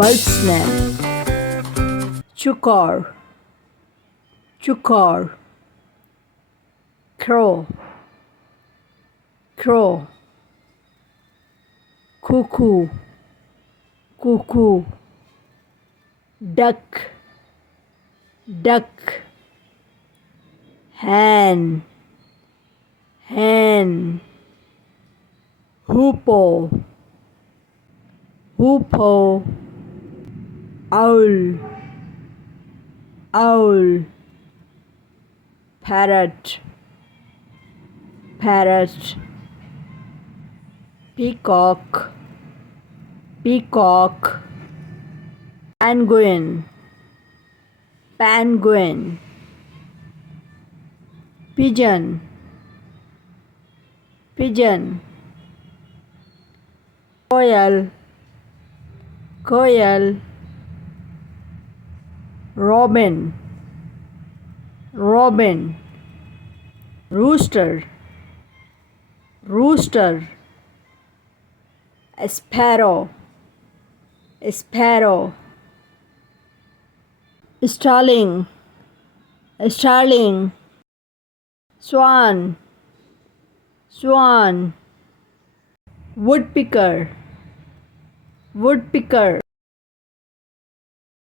bird's name. Chukar, chukar. Crow, crow. Cuckoo, cuckoo. Duck, duck. Hen, hen. Hoopoe, hoopoe. Owl, owl. Parrot, parrot. Peacock, peacock. Penguin, penguin. Pigeon, pigeon. Koyal, koyal. Robin, robin. Rooster, rooster. Sparrow, sparrow. Starling, starling. Swan, swan. Woodpecker, woodpecker.